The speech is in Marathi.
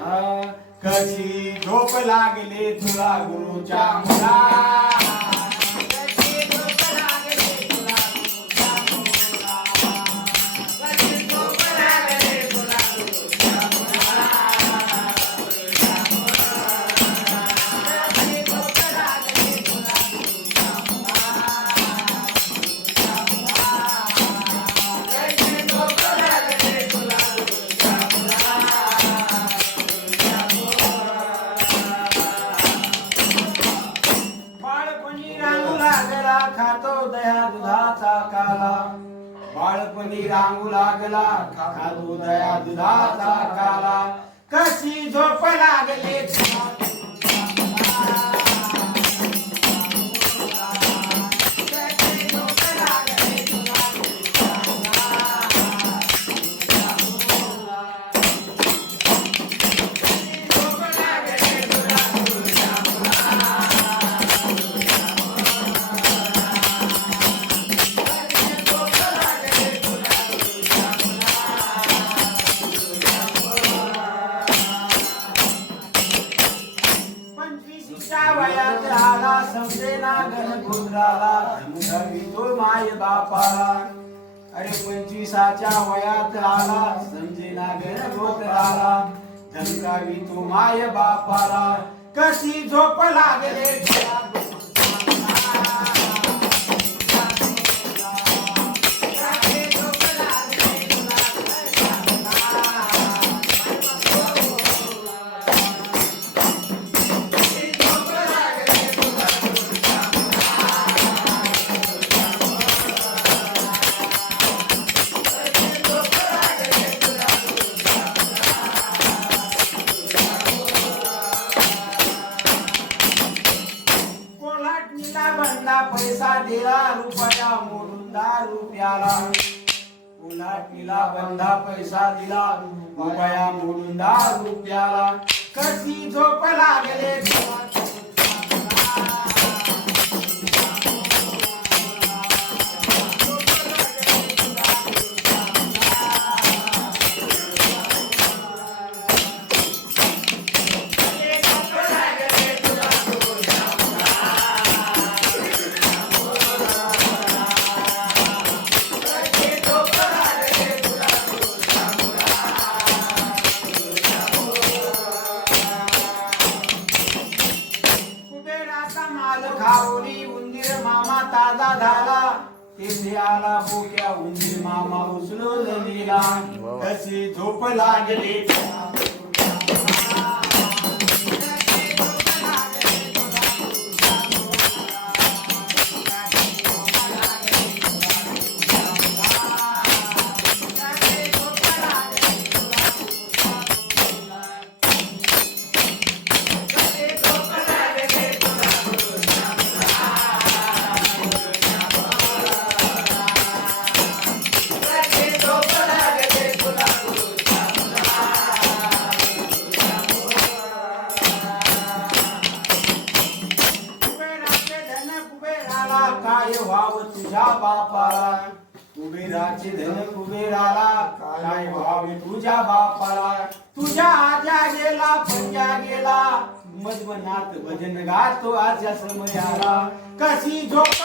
कशी झोप लागली तुला गुरुच्या मुला खातो दया दुधाचा काला बाळपणी रांगू लागला खातो दया दुधाचा काला कशी झोप लागले वयात आला समजेना गणगोत्राला तो माय बापाला अरे 25च्या वयात आला समजेना गणगोत्राला धमकावी तो माय बापाला कशी झोप लागले बंदा पैसा दिला रुपया मोडून दारू प्याला उलाटीला बंदा पैसा दिला रुपया मोडून दारू प्याला कशी झोप लागले खावली उंदीर मामा ताजा झाला तेथे आला बोक्या उंदीर मामा उचलून दिला कशी झोप लागली काय व्हाव तुझ्या बापाला कुबेराचे धन कुबेराला काय व्हावे तुझ्या बापाला तुझ्या आजा गेला पंजा गेला मजमनात भजन गातो आजच्या समयाला कशी झोप